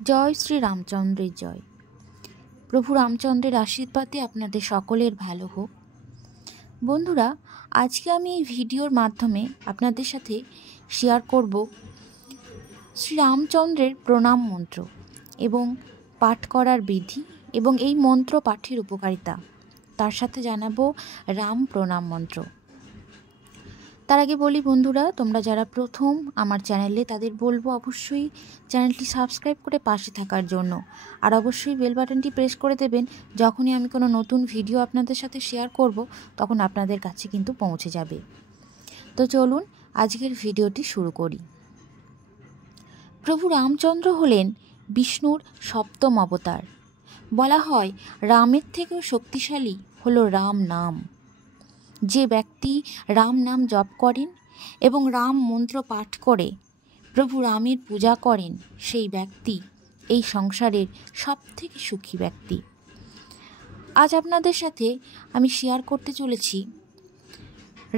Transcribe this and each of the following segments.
জয় শ্রী রামচন্দ্রের জয়। প্রভু রামচন্দ্রের আশীর্বাদে আপনাদের সকলের ভালো হোক। বন্ধুরা, আজকে আমি এই ভিডিওর মাধ্যমে আপনাদের সাথে শেয়ার করব শ্রী রামচন্দ্রের প্রণাম মন্ত্র এবং পাঠ করার বিধি এবং এই মন্ত্র পাঠের উপকারিতা। তার সাথে জানাবো রাম প্রণাম মন্ত্র। তার আগে বলি বন্ধুরা, তোমরা যারা প্রথম আমার চ্যানেলে, তাদের বলবো অবশ্যই চ্যানেলটি সাবস্ক্রাইব করে পাশে থাকার জন্য, আর অবশ্যই বেল বাটনটি প্রেস করে দেবেন। যখনই আমি কোনো নতুন ভিডিও আপনাদের সাথে শেয়ার করব, তখন আপনাদের কাছে কিন্তু পৌঁছে যাবে। তো চলুন আজকের ভিডিওটি শুরু করি। প্রভু রামচন্দ্র হলেন বিষ্ণুর সপ্তম অবতার। বলা হয় রামের থেকেও শক্তিশালী হলো রাম নাম। যে ব্যক্তি রাম নাম জপ করেন এবং রাম মন্ত্র পাঠ করে প্রভু রামের পূজা করেন, সেই ব্যক্তি এই সংসারের সবথেকে সুখী ব্যক্তি। আজ আপনাদের সাথে আমি শেয়ার করতে চলেছি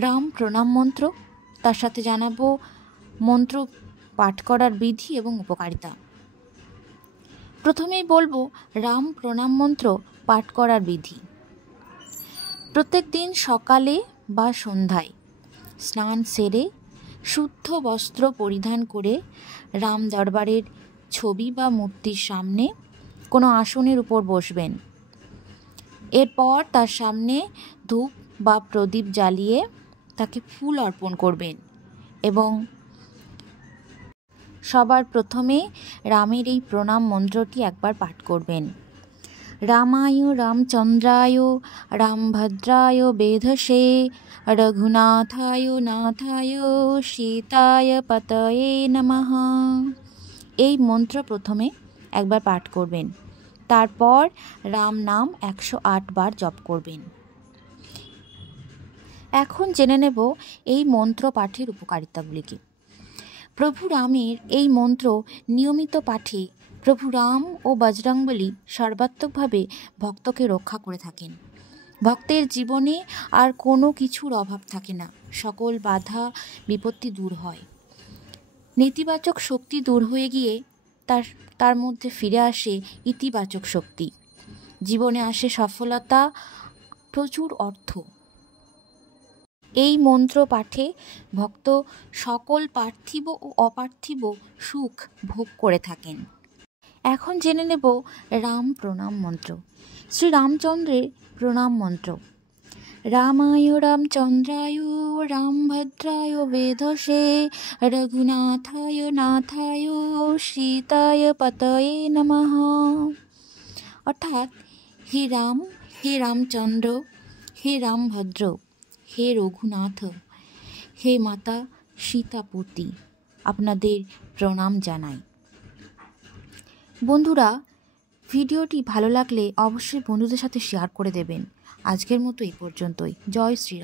রাম প্রণাম মন্ত্র, তার সাথে জানাবো মন্ত্র পাঠ করার বিধি এবং উপকারিতা। প্রথমেই বলবো রাম প্রণাম মন্ত্র পাঠ করার বিধি। প্রত্যেক দিন সকালে বা সন্ধ্যায় স্নান সেরে শুদ্ধ বস্ত্র পরিধান করে রাম দরবারের ছবি বা মূর্তির সামনে কোনো আসনের উপর বসবেন। এরপর তার সামনে ধূপ বা প্রদীপ জ্বালিয়ে তাকে ফুল অর্পণ করবেন এবং সবার প্রথমে রামের এই প্রণাম মন্ত্রটি একবার পাঠ করবেন। রামায় রামচন্দ্রায় রামভদ্রায় বেধসে রঘুনাথায় নাথায় সীতায় পতয়ে নমঃ। এই মন্ত্র প্রথমে একবার পাঠ করবেন, তারপর রাম নাম 108 বার জপ করবেন। এখন জেনে নেব এই মন্ত্র পাঠের উপকারিতাগুলিকে। প্রভু রামের এই মন্ত্র নিয়মিত পাঠে প্রভু রাম ও বজরংবলী সর্বাত্মকভাবে ভক্তকে রক্ষা করে থাকেন। ভক্তের জীবনে আর কোনো কিছুর অভাব থাকে না, সকল বাধা বিপত্তি দূর হয়, নেতিবাচক শক্তি দূর হয়ে গিয়ে তার মধ্যে ফিরে আসে ইতিবাচক শক্তি। জীবনে আসে সফলতা, প্রচুর অর্থ। এই মন্ত্র পাঠে ভক্ত সকল পার্থিব ও অপার্থিব সুখ ভোগ করে থাকেন। এখন জেনে নেব রাম প্রণাম মন্ত্র। শ্রী রামচন্দ্রের প্রণাম মন্ত্র। রামায় রামচন্দ্রায় রামভদ্রায় বেধসে রঘুনাথায় নাথায় সীতায় পতয়ে নমঃ। অর্থাৎ হে রাম, হে রামচন্দ্র, হে রামভদ্র, হে রঘুনাথ, হে মাতা সীতাপতি, আপনাদের প্রণাম জানাই। বন্ধুরা, ভিডিওটি ভালো লাগলে অবশ্যই বন্ধুদের সাথে শেয়ার করে দেবেন। আজকের মতো এই পর্যন্তই। জয় শ্রীরাম।